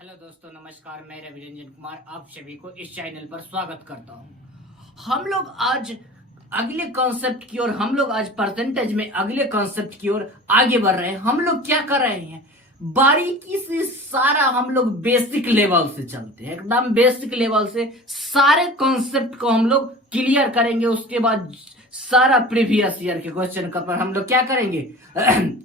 Hello दोस्तों, नमस्कार। मैं रवि रंजन कुमार आप सभी को इस चैनल पर स्वागत करता हूं। हम लोग आज अगले कॉन्सेप्ट की ओर परसेंटेज में अगले कॉन्सेप्ट की ओर आगे बढ़ रहे हैं। हम लोग क्या कर रहे हैं, बारीकी से सारा हम लोग बेसिक लेवल से चलते हैं, एकदम बेसिक लेवल से सारे कॉन्सेप्ट को हम लोग क्लियर करेंगे। उसके बाद सारा प्रीवियस ईयर के क्वेश्चन का पर हम लोग क्या करेंगे,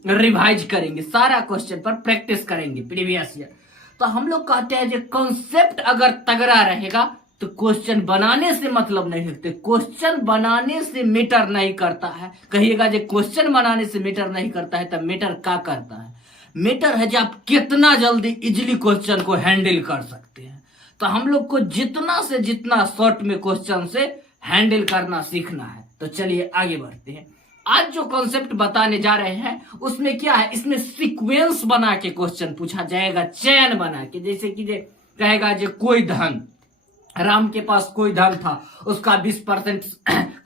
रिवाइज करेंगे, सारा क्वेश्चन पर प्रैक्टिस करेंगे प्रीवियस ईयर। तो हम लोग कहते हैं जो कॉन्सेप्ट अगर तगड़ा रहेगा तो क्वेश्चन बनाने से मतलब नहीं रखते, क्वेश्चन बनाने से मैटर नहीं करता है। कहिएगा जो क्वेश्चन बनाने से मैटर नहीं करता है, तब मैटर क्या करता है? मैटर है जो आप कितना जल्दी इजिली क्वेश्चन को हैंडल कर सकते हैं। तो हम लोग को जितना से जितना शॉर्ट में क्वेश्चन से हैंडल करना सीखना है। तो चलिए आगे बढ़ते हैं। आज जो कॉन्सेप्ट बताने जा रहे हैं उसमें क्या है, इसमें सीक्वेंस बना के क्वेश्चन पूछा जाएगा, चैन बना के। जैसे कि जे कहेगा जो कोई धन, राम के पास कोई धन था, उसका 20%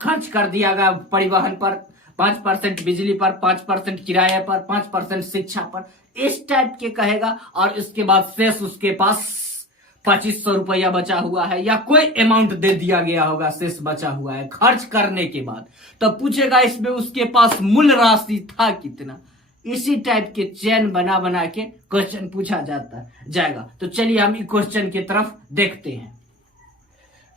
खर्च कर दिया गया परिवहन पर, 5% बिजली पर, 5% किराए पर, 5% शिक्षा पर, इस टाइप के कहेगा। और इसके बाद शेष उसके पास 2500 रुपया बचा हुआ है या कोई अमाउंट दे दिया गया होगा, शेष बचा हुआ है खर्च करने के बाद। तो पूछेगा इसमें उसके पास मूल राशि था कितना। इसी टाइप के चैन बना बना के क्वेश्चन पूछा जाएगा। तो चलिए हम इस क्वेश्चन की तरफ देखते हैं।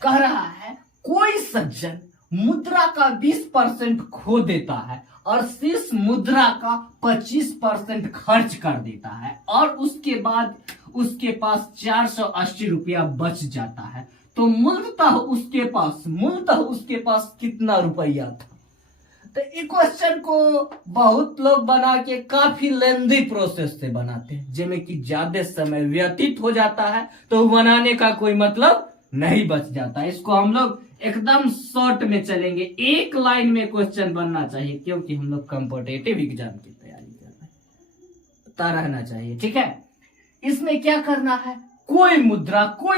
कह रहा है कोई सज्जन मुद्रा का 20% खो देता है और शेष मुद्रा का 25% खर्च कर देता है और उसके बाद उसके पास 480 रुपया बच जाता है। तो मूलतः उसके पास कितना रुपया था? तो इस क्वेश्चन को बहुत लोग बना के काफी लेंदी प्रोसेस से बनाते हैं, जिसमें कि ज्यादा समय व्यतीत हो जाता है, तो बनाने का कोई मतलब नहीं बच जाता। इसको हम लोग एकदम शॉर्ट में चलेंगे, एक लाइन में क्वेश्चन बनना चाहिए, क्योंकि हम लोग कॉम्पिटिटिव एग्जाम की तैयारी कर रहे हैं, पता रहना चाहिए। ठीक है, इसमें क्या करना है, कोई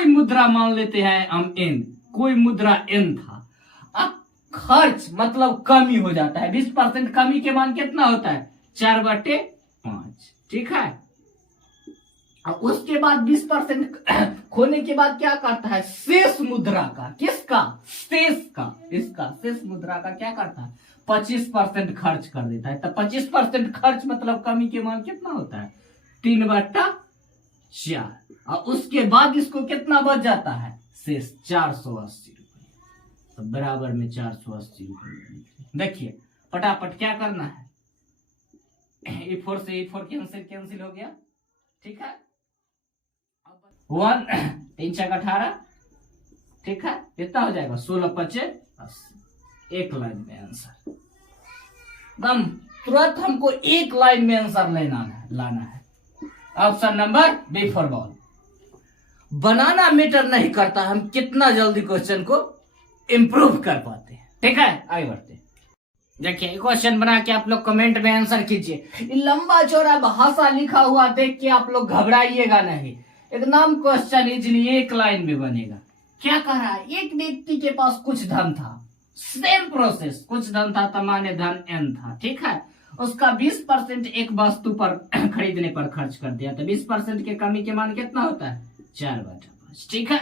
मुद्रा मान लेते हैं हम एन, कोई मुद्रा एन था। अब खर्च मतलब कमी हो जाता है, 20% कमी के मान कितना होता है, 4/5। ठीक है, और उसके बाद 20% खोने के बाद क्या करता है, शेष मुद्रा का, किसका, शेष का, इसका शेष मुद्रा का क्या करता है, 25% खर्च कर देता है। तो 25% खर्च मतलब कमी के मान कितना होता है, 3/4। और उसके बाद इसको कितना बच जाता है, शेष 480 रुपये। तो बराबर में 480 रुपये। देखिए फटाफट क्या करना है, E4 से E4 कैंसिल हो गया। ठीक है, 1 3 6 18। ठीक है, कितना हो जाएगा, 16×5 80। एक लाइन में आंसर, एकदम तुरंत हमको एक लाइन में आंसर लाना है। Option number B for ball. बनाना मैटर नहीं करता, हम कितना जल्दी क्वेश्चन को इंप्रूव कर पाते हैं। ठीक है, आगे बढ़ते हैं। देखिए क्वेश्चन बना के आप लोग कमेंट में आंसर कीजिए। लंबा चौड़ा भाषा लिखा हुआ देख के आप लोग घबराइएगा नहीं, एकदम क्वेश्चन इजीली एक लाइन में बनेगा। क्या कह रहा है, एक व्यक्ति के पास कुछ धन था, सेम प्रोसेस, कुछ धन था तो माने धन एन था। ठीक है, उसका 20% एक वस्तु पर खरीदने पर खर्च कर दिया। तो 20% के कमी के मान कितना होता है, 4/5। ठीक है,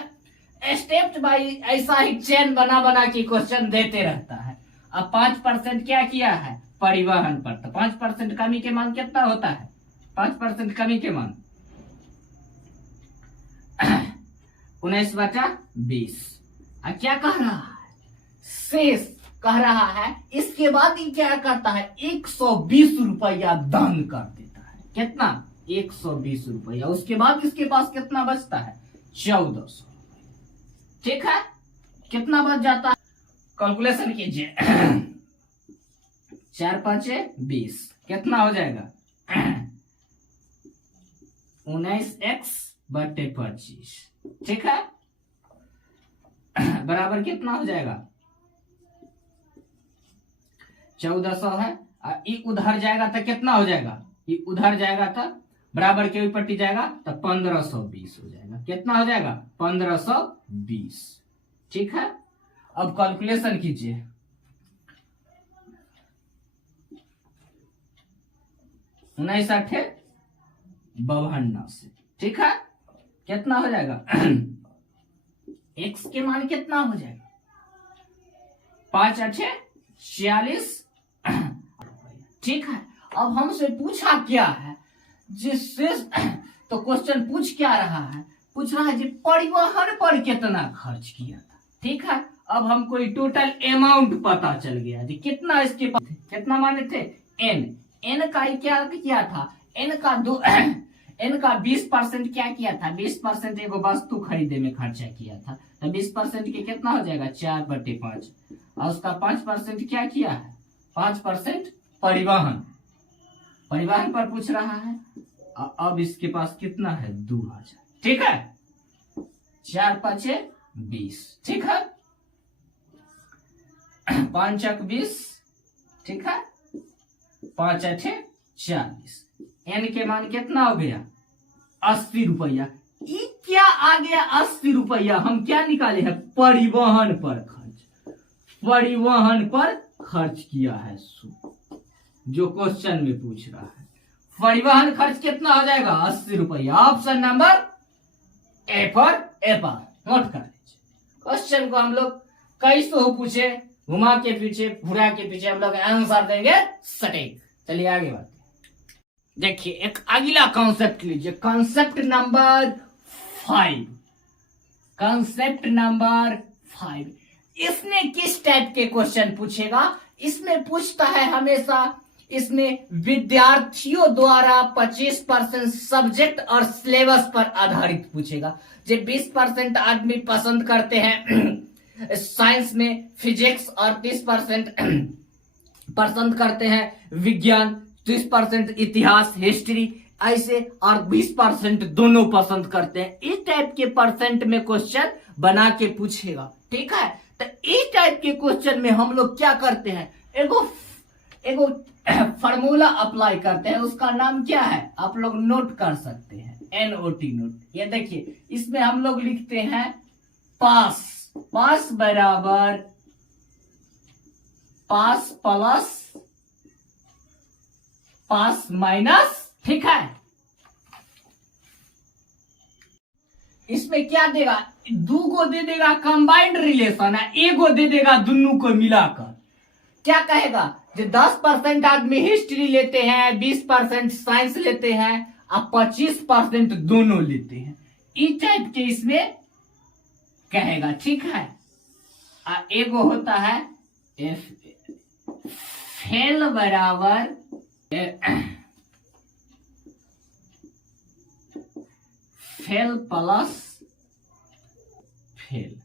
स्टेप बाई ऐसा ही चेन बना बना के क्वेश्चन देते रहता है। अब 5% क्या किया है, परिवहन पर, तो 5% कमी के मान कितना होता है, 5% कमी के मान 19/20। क्या कह रहा है, शेष कह रहा है। इसके बाद ये क्या करता है, 120 रुपया दान कर देता है। कितना, 120 रुपया। उसके बाद इसके पास कितना बचता है, 1400। ठीक है, कितना बच जाता है, कैलकुलेशन कीजिए। 4×5 = 20, कितना हो जाएगा, 19x/25। ठीक है, बराबर कितना हो जाएगा, 1400 है। ये उधर जाएगा तो कितना हो जाएगा, ये उधर जाएगा तो बराबर के पट्टी जाएगा तो 1520 हो जाएगा। कितना हो जाएगा, 1520। ठीक है, अब कैलकुलेशन कीजिए। 59 8 52 से। ठीक है, कितना हो जाएगा x के मान कितना हो जाएगा 5 8 46। ठीक है, अब हमसे पूछा क्या है जिससे तो क्वेश्चन पूछ क्या रहा है, पूछ रहा है जी परिवहन पर कितना खर्च किया था। ठीक है, अब हमको ये टोटल अमाउंट पता चल गया जी कितना इसके पास कितना माने थे n का ही क्या किया था n का 20% क्या किया था 20% एगो वस्तु खरीदे में खर्चा किया था, तो 20% के कितना हो जाएगा 4/5 और उसका 5% क्या किया है 5% परिवहन पर पूछ रहा है। अब इसके पास कितना है 2000। ठीक है, 4 5 20। ठीक है, 5 1 20। ठीक है, 5 8 40। n के मान कितना हो गया 80 रुपया। ये क्या आ गया 80 रुपया, हम क्या निकाले हैं परिवहन पर खर्च किया है जो क्वेश्चन में पूछ रहा है। परिवहन खर्च कितना हो जाएगा 80 रुपया। ऑप्शन नंबर ए पर नोट कर लीजिए। क्वेश्चन को हम लोग कैसे पूछे घुमा के पीछे घुरा के पीछे हम लोग आंसर देंगे सटीक। चलिए आगे बढ़ते। देखिए एक अगला कॉन्सेप्ट लीजिए, कॉन्सेप्ट नंबर 5। कॉन्सेप्ट नंबर 5 इसमें किस टाइप के क्वेश्चन पूछेगा, इसमें पूछता है हमेशा इसमें विद्यार्थियों द्वारा 25% सब्जेक्ट और सिलेबस पर आधारित पूछेगा। जो 20% आदमी पसंद करते हैं साइंस में फिजिक्स और 30% पसंद करते हैं विज्ञान, 30% इतिहास हिस्ट्री ऐसे, और 20% दोनों पसंद करते हैं। इस टाइप के परसेंट में क्वेश्चन बना के पूछेगा। ठीक है, तो इस टाइप के क्वेश्चन में हम लोग क्या करते हैं एगो फार्मूला अप्लाई करते हैं, उसका नाम क्या है आप लोग नोट कर सकते हैं NOT नोट। ये देखिए इसमें हम लोग लिखते हैं पास बराबर पास प्लस पास माइनस। ठीक है, इसमें क्या देगा 2 को दे देगा कंबाइंड रिलेशन है, एगो दे देगा दोनों को मिलाकर। क्या कहेगा जो 10% आदमी हिस्ट्री लेते हैं, 20% साइंस लेते हैं और 25% दोनों लेते हैं, इस टाइप के इसमें कहेगा। ठीक है, एगो होता है फेल बराबर फेल प्लस फेल।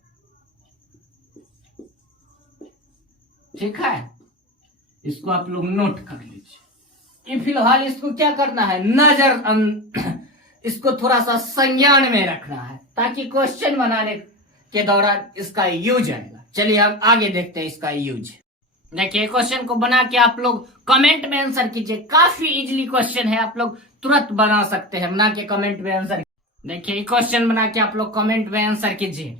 ठीक है, इसको आप लोग नोट कर लीजिए। ये फिलहाल इसको क्या करना है इसको थोड़ा सा संज्ञान में रखना है ताकि क्वेश्चन बनाने के दौरान इसका यूज आएगा। चलिए हम आगे देखते हैं इसका यूज। देखिए क्वेश्चन को बना के आप लोग कमेंट में आंसर कीजिए, काफी इजीली क्वेश्चन है, आप लोग तुरंत बना सकते हैं बना के कमेंट में आंसर। देखिए क्वेश्चन बना के आप लोग कमेंट में आंसर कीजिए।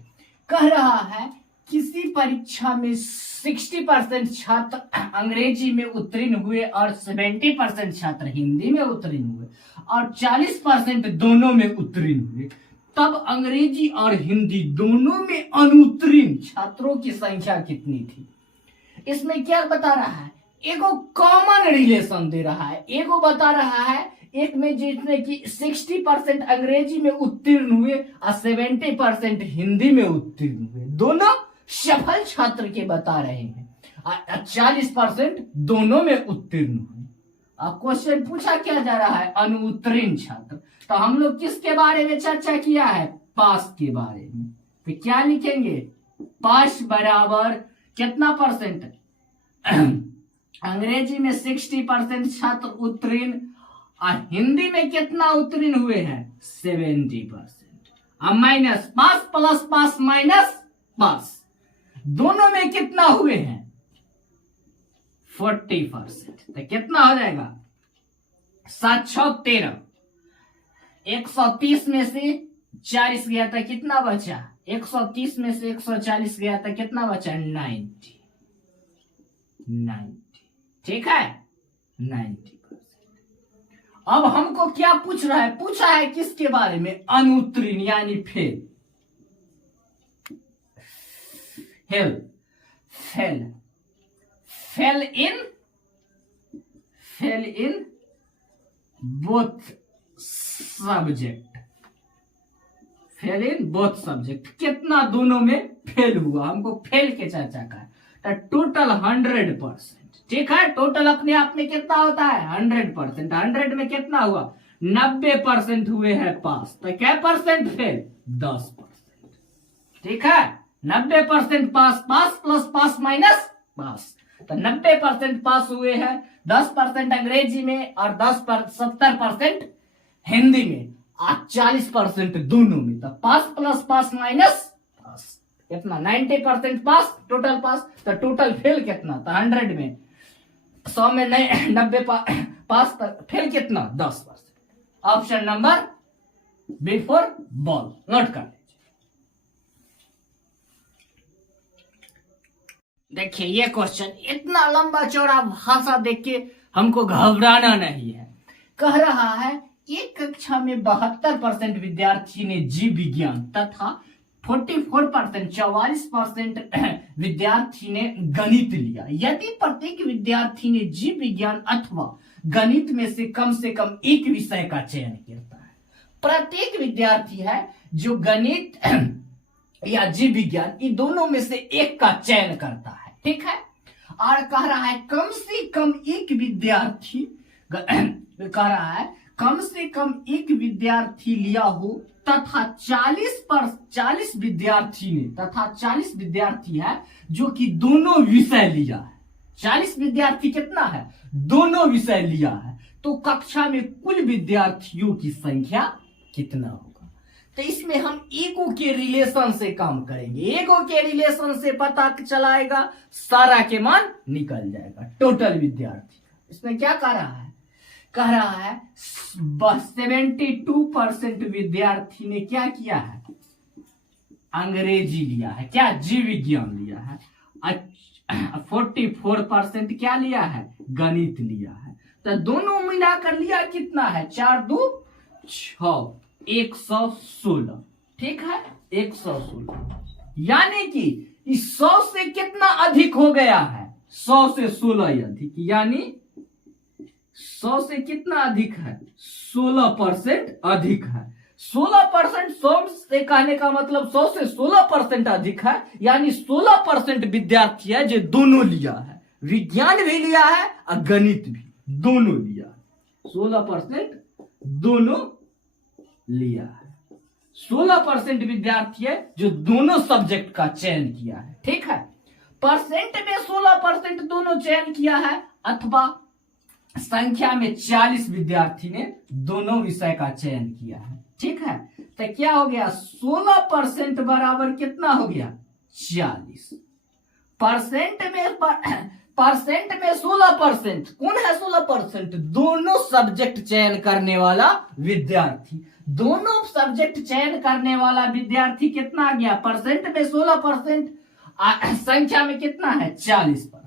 कह रहा है किसी परीक्षा में 60% छात्र अंग्रेजी में उत्तीर्ण हुए और 70% छात्र हिंदी में उत्तीर्ण हुए और 40% दोनों में उत्तीर्ण हुए, तब अंग्रेजी और हिंदी दोनों में अनुत्तीर्ण छात्रों की संख्या कितनी थी। इसमें क्या बता रहा है एगो कॉमन रिलेशन दे रहा है, एगो बता रहा है एक में जिसमें कि 60% अंग्रेजी में उत्तीर्ण हुए और 70% हिंदी में उत्तीर्ण हुए, दोनों सफल छात्र के बता रहे हैं, और 40% दोनों में उत्तीर्ण हुए। अब क्वेश्चन पूछा क्या जा रहा है अनुत्तीर्ण छात्र, तो हम लोग किसके बारे में चर्चा किया है पास के बारे में। तो क्या लिखेंगे पास बराबर कितना परसेंट अंग्रेजी में 60% छात्र उत्तीर्ण और हिंदी में कितना उत्तीर्ण हुए हैं 70%, अब माइनस पास प्लस पास माइनस पास, दोनों में कितना हुए हैं 40%, तो कितना हो जाएगा 7 6 13, 130 में से 40 गया था कितना बचा, 130 में से 140 गया था कितना बचा 90। ठीक है 90%। अब हमको क्या पूछ रहा है, पूछा है किसके बारे में, अनुत्तीर्ण यानी fail. Fail fail fail in both subject, fail in both subject, कितना दोनों में फेल हुआ, हमको फेल के चर्चा का है। टोटल 100%, ठीक है। टोटल अपने आप में कितना होता है 100%, 100 में कितना हुआ 90% हुए हैं पास, तो क्या परसेंट फेल 10%, ठीक है। 90% पास, पास प्लस पास माइनस पास, तो 90% पास हुए हैं, 10% अंग्रेजी में और 70% हिंदी में और 40% दोनों में, तो पास प्लस पास माइनस पास कितना 90% पास, टोटल पास, तो टोटल फेल कितना, तो 100 में 100 में 90 पास, तो फेल कितना 10%। Option number B for ball, नोट कर लीजिए। देखिए ये क्वेश्चन इतना लंबा चौड़ा भाषा देख के हमको घबराना नहीं है। कह रहा है एक कक्षा में 72% विद्यार्थी ने जीव विज्ञान तथा 44% 44% विद्यार्थी ने गणित लिया। यदि प्रत्येक विद्यार्थी ने जीव विज्ञान अथवा गणित में से कम एक विषय का चयन करता है, प्रत्येक विद्यार्थी है जो गणित या जीव विज्ञान इन दोनों में से एक का चयन करता है, ठीक है। और कह रहा है कम से कम एक विद्यार्थी, कह रहा है कम से कम एक विद्यार्थी लिया हो तथा 40 विद्यार्थी ने, तथा 40 विद्यार्थी है जो कि दोनों विषय लिया है। 40 विद्यार्थी कितना है, दोनों विषय लिया है, तो कक्षा में कुल विद्यार्थियों की संख्या कितना होगा। तो इसमें हम ईगो के रिलेशन से काम करेंगे। ईगो के रिलेशन से पता चलाएगा, सारा के मान निकल जाएगा, टोटल विद्यार्थी। इसमें क्या कह रहा है, कह रहा है 72% विद्यार्थी ने क्या किया है, अंग्रेजी लिया है, क्या जीव विज्ञान लिया है। 44% क्या लिया है, गणित लिया है। तो दोनों मिलाकर लिया कितना है, 4 2 6, 116, ठीक है 116। यानी कि इस 100 से कितना अधिक हो गया है, 100 से 16 अधिक, यानी 100 से कितना अधिक है, 16% अधिक है। 16% 100 से कहने का मतलब 100 से 16% अधिक है, यानी 16% विद्यार्थी है जो दोनों लिया है, विज्ञान भी लिया है और गणित भी, दोनों लिया है। 16% दोनों लिया है। 16% विद्यार्थी है जो दोनों सब्जेक्ट का चयन किया है, ठीक है। परसेंट में 16% दोनों चयन किया है, अथवा संख्या में 40 विद्यार्थी ने दोनों विषय का चयन किया है, ठीक है। तो क्या हो गया, 16% बराबर कितना हो गया 40। परसेंट में 16%, कौन है 16%, दोनों सब्जेक्ट चयन करने वाला विद्यार्थी। दोनों सब्जेक्ट चयन करने वाला विद्यार्थी कितना आ गया, परसेंट में 16%, संख्या में कितना है 40%।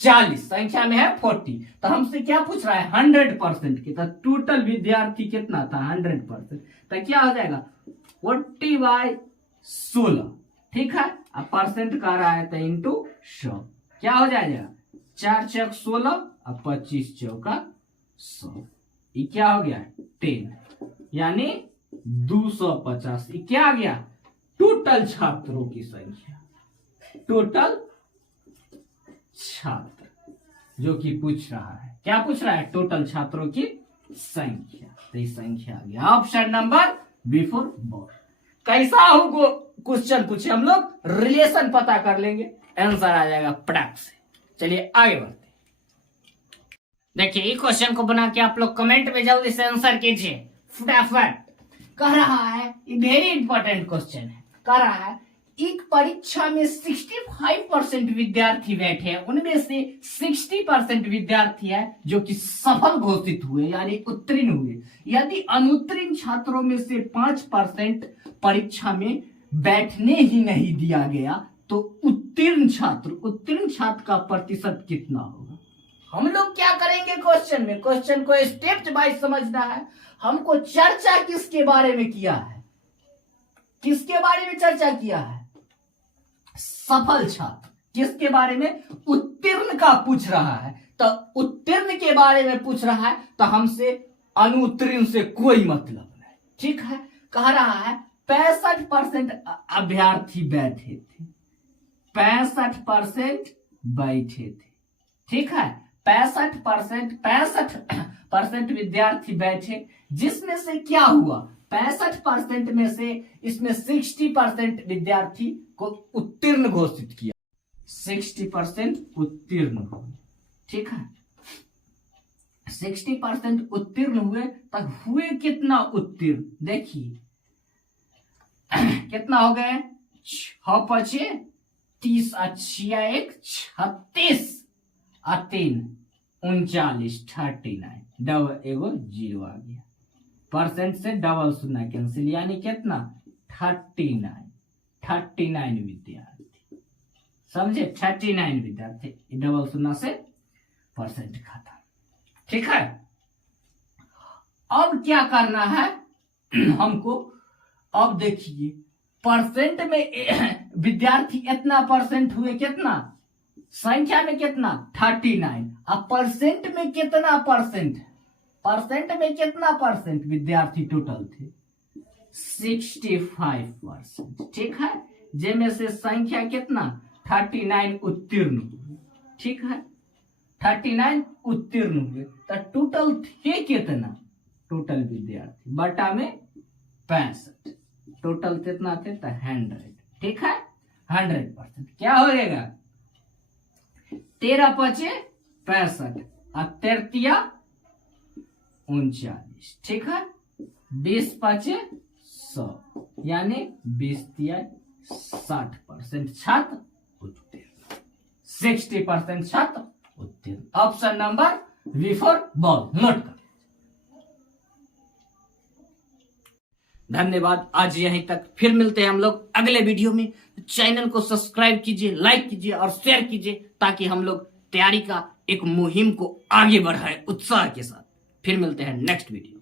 40 संख्या में है 40, तो हमसे क्या पूछ रहा है 100% की, तो टोटल विद्यार्थी कितना था 100%, तो क्या हो जाएगा 40/16, ठीक है। अब परसेंट कह रहा है तो इंटू 100, क्या हो जाएगा 4 चौक 16 और 25 चौका 100, ये क्या हो गया 10, यानी 250। ये क्या आ गया, टोटल छात्रों की संख्या, टोटल छात्र जो कि पूछ रहा है, क्या पूछ रहा है, टोटल छात्रों की संख्या। तो ये संख्या आ गया option number B for ball. कैसा हो क्वेश्चन पूछे, हम लोग रिलेशन पता कर लेंगे, आंसर आ जाएगा पटाख से। चलिए आगे बढ़ते। देखिए ये क्वेश्चन को बना के आप लोग कमेंट में जल्दी से आंसर कीजिए फटाफट। कह रहा है, ये वेरी इंपॉर्टेंट क्वेश्चन है। कह रहा है एक परीक्षा में 65% विद्यार्थी बैठे हैं, उनमें से 60% विद्यार्थी है जो कि सफल घोषित हुए यानी उत्तीर्ण हुए। यदि अनुत्तीर्ण छात्रों में से 5% परीक्षा में बैठने ही नहीं दिया गया तो उत्तीर्ण छात्र का प्रतिशत कितना होगा। हम लोग क्या करेंगे क्वेश्चन में, क्वेश्चन को स्टेप बाय समझना है। हमको चर्चा किसके बारे में किया है, किसके बारे में चर्चा किया है, सफल छात्र। किसके बारे में, उत्तीर्ण का पूछ रहा है, तो उत्तीर्ण के बारे में पूछ रहा है, तो हमसे अनुत्तीर्ण से कोई मतलब नहीं। ठीक है, कह रहा है 65% अभ्यर्थी बैठे थे, 65% बैठे थे। ठीक है, 65% विद्यार्थी बैठे, जिसमें से क्या हुआ, 65% में से इसमें 60% विद्यार्थी को उत्तीर्ण घोषित किया, 60% उत्तीर्ण हुए। ठीक है, 60% उत्तीर्ण हुए, तब हुए कितना उत्तीर्ण, देखिए कितना हो गए, 6 × 5 = 30, 1 36 और 3 39, 39 डबल एगो 0 आ गया, परसेंट से डबल शून्य कैंसिल, यानी कितना 39 विद्यार्थी, समझे, 39 विद्यार्थी, डबल शून्य से परसेंट खत्म। ठीक है, अब क्या करना है हमको, अब देखिए परसेंट में विद्यार्थी इतना परसेंट हुए, कितना संख्या में कितना 39, अब परसेंट में कितना परसेंट, परसेंट में कितना परसेंट विद्यार्थी टोटल थे 65%। ठीक है, जिनमें से संख्या कितना 39 उत्तीर्ण हुए। ठीक है, 39 उत्तीर्ण हुए, तो टोटल थे कितना, टोटल विद्यार्थी बटा में 65, टोटल कितना थे, तो 100। ठीक है, 100% क्या हो जाएगा, 13 × 5 = 65 और 13 × 39। ठीक है, 20 × 5 = 100, यानी 20 × 60% छात्र उत्तीर्ण, 60% छात्र उत्तीर्ण। Option number B for ball, नोट कर। धन्यवाद, आज यहीं तक, फिर मिलते हैं हम लोग अगले वीडियो में। चैनल को सब्सक्राइब कीजिए, लाइक कीजिए और शेयर कीजिए, ताकि हम लोग तैयारी का एक मुहिम को आगे बढ़ाएं उत्साह के साथ। फिर मिलते हैं नेक्स्ट वीडियो।